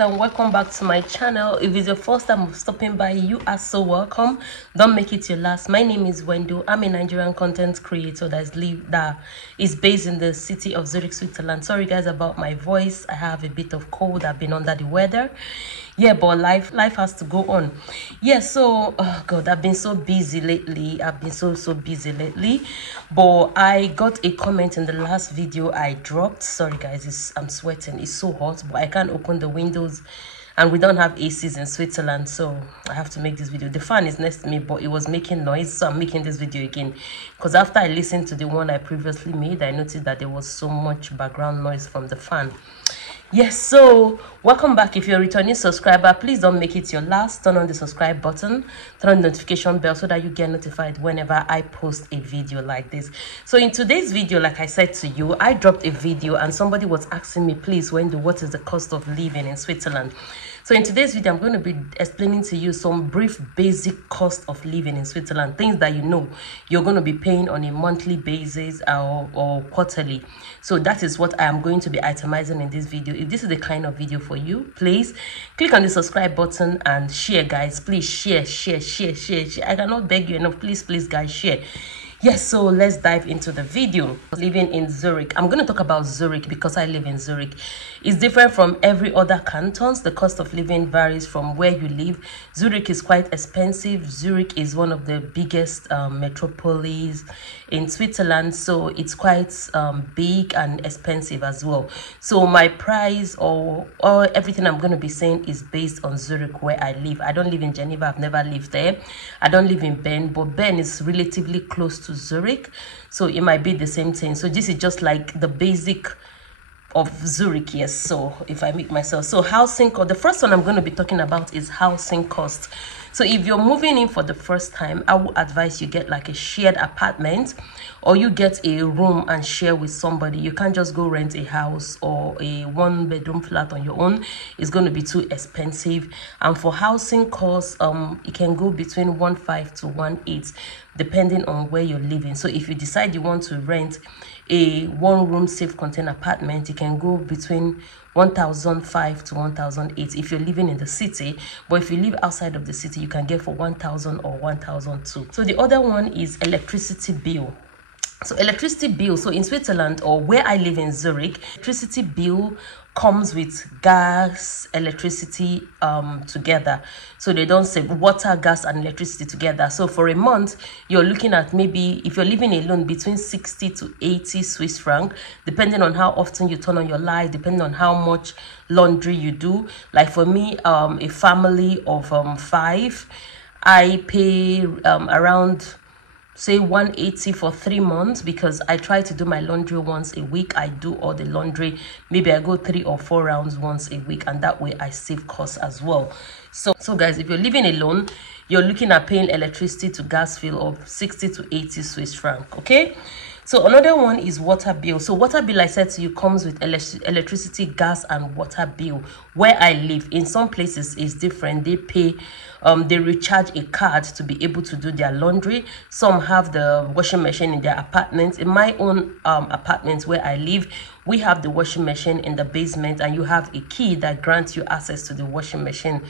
and welcome back to my channel. If it's your first time stopping by, you are so welcome. Don't make it your last. My name is Wendo. I'm a Nigerian content creator that is based in the city of Zurich, Switzerland. Sorry guys about my voice. I have a bit of cold. I've been under the weather. Yeah, but life has to go on. Yeah, so oh god, I've been so busy lately. I've been so busy lately. But I got a comment in the last video I dropped. Sorry guys, I'm sweating. It's so hot, but I can't open the windows and we don't have ACs in Switzerland, so I have to make this video. The fan is next to me, but it was making noise, so I'm making this video again because after I listened to the one I previously made, I noticed that there was so much background noise from the fan. Yes, so welcome back. If you're a returning subscriber, please don't make it your last. Turn on the subscribe button, turn on the notification bell so that you get notified whenever I post a video like this. So in today's video, like I said to you, I dropped a video and somebody was asking me, please, Wendo, what is the cost of living in Switzerland? So in today's video, I'm going to be explaining to you some brief basic cost of living in Switzerland, things that you know you're going to be paying on a monthly basis or quarterly. So that is what I am going to be itemizing in this video. If this is the kind of video for you, please click on the subscribe button and share, guys. Please share. I cannot beg you enough. Please guys, share. Yes, so let's dive into the video. Living in Zurich. I'm going to talk about Zurich because I live in Zurich. It's different from every other cantons. The cost of living varies from where you live. Zurich is quite expensive. Zurich is one of the biggest metropolis in Switzerland, so it's quite big and expensive as well. So my price or everything I'm going to be saying is based on Zurich, where I live. I don't live in Geneva. I've never lived there. I don't live in Bern, but Bern is relatively close to Zurich, so it might be the same thing. So this is just like the basic of Zurich. Yes, so if I make myself, so housing cost, the first one I'm going to be talking about is housing cost. So if you're moving in for the first time, I would advise you get like a shared apartment, or you get a room and share with somebody. You can't just go rent a house or a one-bedroom flat on your own. It's going to be too expensive. And for housing costs, it can go between 1.5 to 1.8 depending on where you're living. So if you decide you want to rent a one-room self-contained apartment, it can go between 1,005 to 1,008 if you're living in the city. But if you live outside of the city, you can get for 1,000 or 1,002. So the other one is electricity bill. So electricity bill, so in Switzerland, or where I live in Zurich, electricity bill comes with gas, electricity together. So they don't say water, gas and electricity together. So for a month, you're looking at maybe, if you're living alone, between 60 to 80 Swiss franc, depending on how often you turn on your light, depending on how much laundry you do. Like for me, a family of 5, I pay around, say, 180 for 3 months, because I try to do my laundry once a week. I do all the laundry. Maybe I go 3 or 4 rounds once a week, and that way I save costs as well. So guys, if you're living alone, you're looking at paying electricity to gas bill of 60 to 80 Swiss franc. Okay. So another one is water bill. So water bill, I said to you, comes with electricity, gas and water bill. Where I live, in some places is different. They pay, they recharge a card to be able to do their laundry. Some have the washing machine in their apartments. In my own apartment where I live, we have the washing machine in the basement, and you have a key that grants you access to the washing machine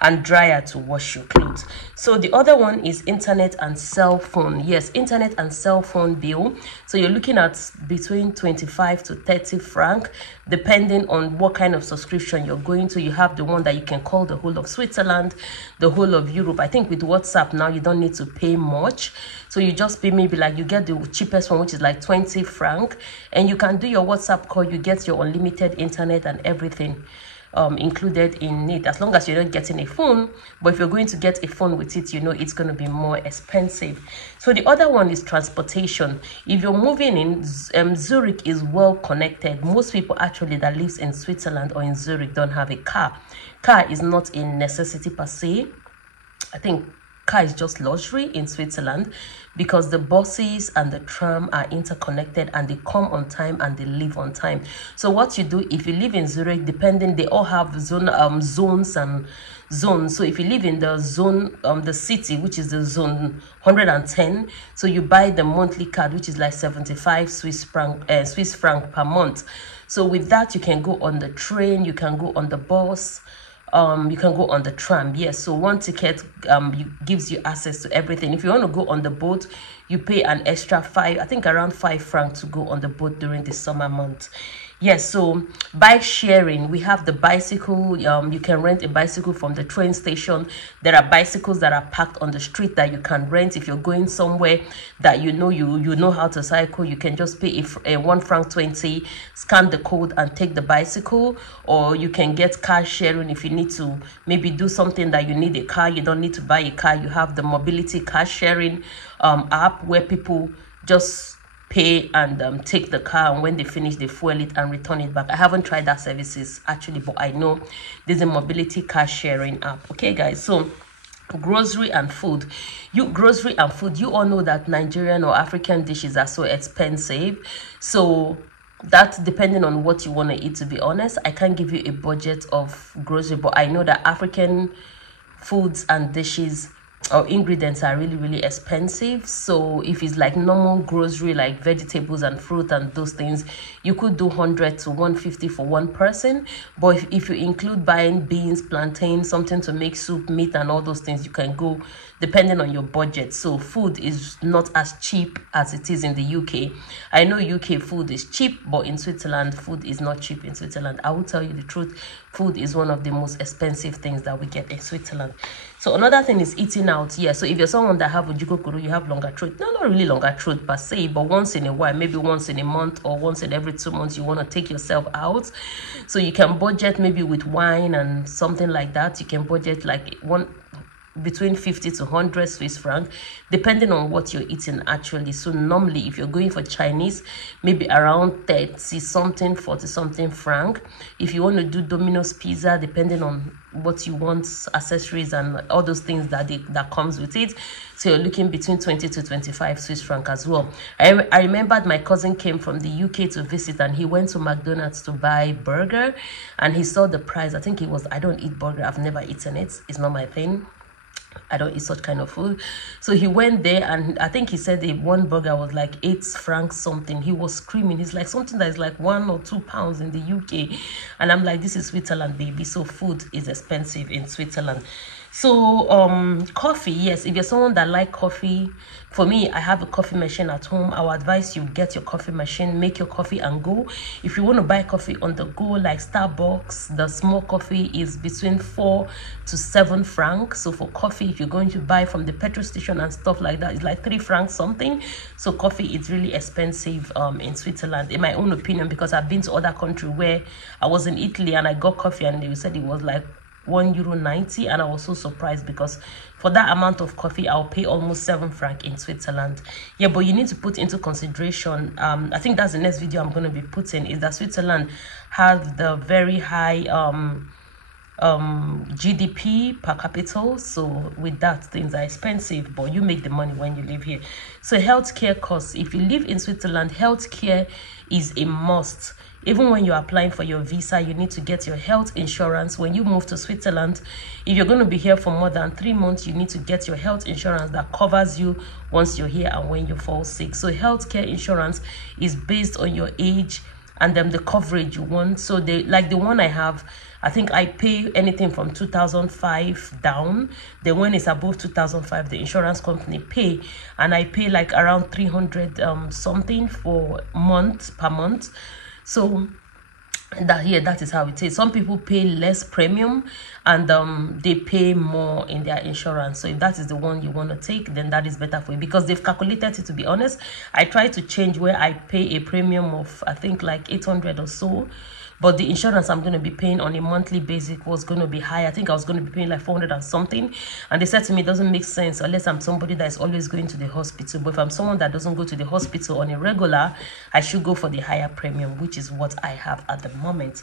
and dryer to wash your clothes. So the other one is internet and cell phone. Yes, internet and cell phone bill. So you're looking at between 25 to 30 franc, depending on what kind of subscription you're going to. You have the one that you can call the whole of Switzerland, the whole of Europe. I think with WhatsApp now, you don't need to pay much. So you just pay maybe like, you get the cheapest one, which is like 20 franc, and you can do your WhatsApp call. You get your unlimited internet and everything included in it, as long as you're not getting a phone. But if you're going to get a phone with it, you know it's going to be more expensive. So the other one is transportation. If you're moving in, Zurich is well connected. Most people actually that lives in Switzerland or in Zurich don't have a car. Car is not a necessity per se. I think car is just luxury in Switzerland, because the buses and the tram are interconnected and they come on time and they leave on time. So what you do, if you live in Zurich, depending, they all have zones and zones. So if you live in the zone, the city, which is the zone 110, so you buy the monthly card, which is like 75 Swiss franc per month. So with that, you can go on the train, you can go on the bus, you can go on the tram. Yes, so one ticket gives you access to everything. If you want to go on the boat, you pay an extra around 5 francs to go on the boat during the summer month. Yes, so bike sharing, we have the bicycle. You can rent a bicycle from the train station. There are bicycles that are parked on the street that you can rent. If you're going somewhere that you know how to cycle, you can just pay a 1 franc 20, scan the code and take the bicycle. Or you can get car sharing if you need to maybe do something that you need a car. You don't need to buy a car. You have the mobility car sharing app where people just pay and take the car, and when they finish they fuel it and return it back. I haven't tried that services actually, but I know there's a mobility car sharing app. Okay guys, so grocery and food, you all know that Nigerian or African dishes are so expensive. So that's depending on what you want to eat. To be honest, I can't give you a budget of grocery, but I know that African foods and dishes or ingredients are really expensive. So if it's like normal grocery like vegetables and fruit and those things, you could do 100 to 150 for one person. But if you include buying beans, plantains, something to make soup, meat and all those things, you can go depending on your budget. So food is not as cheap as it is in the UK. I know UK food is cheap, but in Switzerland food is not cheap. In Switzerland, I will tell you the truth, food is one of the most expensive things that we get in Switzerland. So another thing is eating out. Yeah, so if you're someone that have ojukokoro, you have longer throat. No, not really longer throat per se, but once in a while, maybe once in a month or once in every 2 months, you want to take yourself out. So you can budget maybe with wine and something like that. You can budget like between 50 to 100 Swiss francs, depending on what you're eating actually. So normally if you're going for Chinese, maybe around 30 something, 40 something franc. If you want to do Domino's pizza, depending on what you want, accessories and all those things that comes with it, so you're looking between 20 to 25 Swiss franc as well. I remembered my cousin came from the UK to visit, and he went to McDonald's to buy burger, and he saw the price. I think it was, I don't eat burger, I've never eaten it, it's not my thing, I don't eat such kind of food. So he went there, and I think he said the one burger was like 8 francs something. He was screaming. He's like, something that is like 1 or 2 pounds in the UK. And I'm like, this is Switzerland, baby. So food is expensive in Switzerland. So coffee, yes, if you're someone that like coffee, for me, I have a coffee machine at home. I would advise you get your coffee machine, make your coffee and go. If you want to buy coffee on the go like Starbucks, the small coffee is between 4 to 7 francs. So for coffee, if you're going to buy from the petrol station and stuff like that, it's like 3 francs something. So coffee is really expensive in Switzerland, in my own opinion, because I've been to other countries where I was in Italy and I got coffee and they said it was like €1.90, and I was so surprised because for that amount of coffee I'll pay almost 7 francs in Switzerland. Yeah, but you need to put into consideration, I think that's the next video I'm going to be putting, is that Switzerland has the very high GDP per capita. So with that, things are expensive, but you make the money when you live here. So healthcare costs, if you live in Switzerland, healthcare is a must. Even when you're applying for your visa, you need to get your health insurance. When you move to Switzerland, if you're going to be here for more than 3 months, you need to get your health insurance that covers you once you're here and when you fall sick. So healthcare insurance is based on your age and then the coverage you want. So like the one I have, I think I pay anything from 2005 down. Then when it's above 2005, the insurance company pay, and I pay like around 300 something for per month. So that is how it is. Some people pay less premium and they pay more in their insurance. So if that is the one you want to take, then that is better for you, because they've calculated it. To be honest, I tried to change where I pay a premium of I think like 800 or so, but the insurance I'm going to be paying on a monthly basis was going to be high. I think I was going to be paying like 400 and something, and they said to me it doesn't make sense unless I'm somebody that is always going to the hospital. But if I'm someone that doesn't go to the hospital on a regular, I should go for the higher premium, which is what I have at the moment.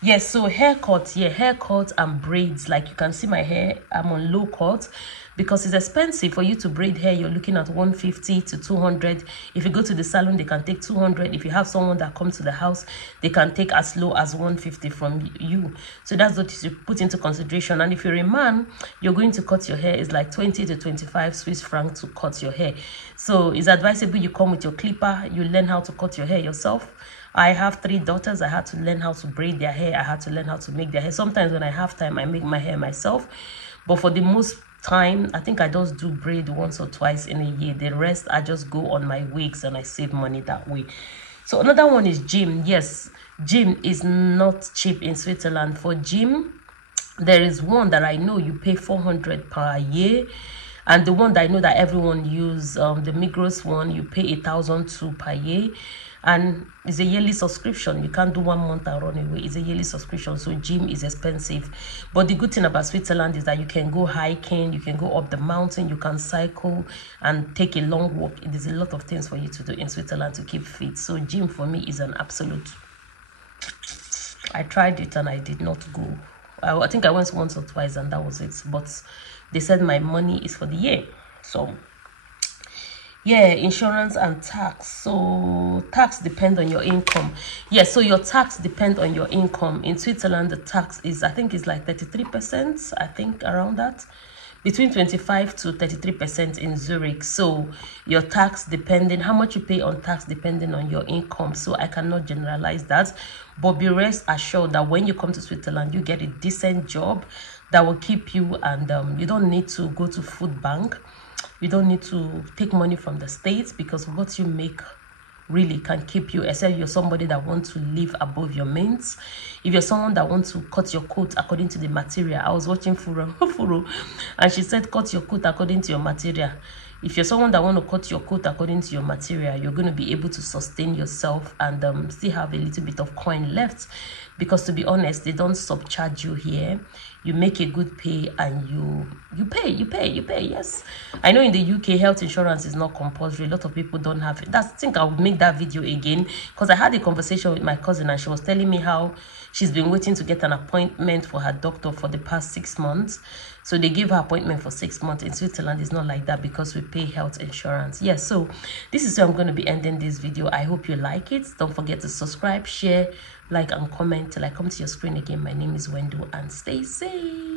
Yes, so haircuts, yeah, haircuts and braids. Like you can see my hair, I'm on low cut because it's expensive. For you to braid hair, you're looking at 150 to 200. If you go to the salon, they can take 200. If you have someone that comes to the house, they can take as low as 150 from you. So that's what you put into consideration. And if you're a man, you're going to cut your hair, it's like 20 to 25 Swiss francs to cut your hair. So it's advisable you come with your clipper, you learn how to cut your hair yourself, I have 3 daughters. I had to learn how to braid their hair. I had to learn how to make their hair. Sometimes when I have time, I make my hair myself. But for the most time, I think I just do braid once or twice in a year. The rest, I just go on my wigs and I save money that way. So another one is gym. Yes, gym is not cheap in Switzerland. For gym, there is one that I know you pay 400 per year, and the one that I know that everyone use, the Migros one, you pay 1,002 per year, and it's a yearly subscription. You can't do 1 month and run away. It's a yearly subscription, so gym is expensive. But the good thing about Switzerland is that you can go hiking, you can go up the mountain, you can cycle and take a long walk. There's a lot of things for you to do in Switzerland to keep fit. So gym for me is an absolute. I tried it and I did not go. I think I went once or twice and that was it. But they said my money is for the year. So yeah, insurance and tax. So tax depend on your income. Yes, so your tax depend on your income. In Switzerland, the tax is, I think it's like 33%. I think around that. Between 25 to 33% in Zurich. So your tax depending, how much you pay on tax depending on your income. So I cannot generalize that. But be rest assured that when you come to Switzerland, you get a decent job that will keep you, and you don't need to go to food bank. You don't need to take money from the States, because what you make really can keep you, except you're somebody that wants to live above your means. If you're someone that wants to cut your coat according to the material, I was watching Furo and she said cut your coat according to your material. If you're someone that want to cut your coat according to your material, you're going to be able to sustain yourself and still have a little bit of coin left, because to be honest, they don't subcharge you here. You make a good pay and you pay. Yes, I know in the UK health insurance is not compulsory. A lot of people don't have it. I think I'll make that video again, because I had a conversation with my cousin and she was telling me how she's been waiting to get an appointment for her doctor for the past 6 months. So they give her appointment for 6 months. In Switzerland, it's not like that because we pay health insurance. Yes, so this is where I'm going to be ending this video. I hope you like it. Don't forget to subscribe, share, like, and comment. Till I come to your screen again, my name is Wendo, and stay safe.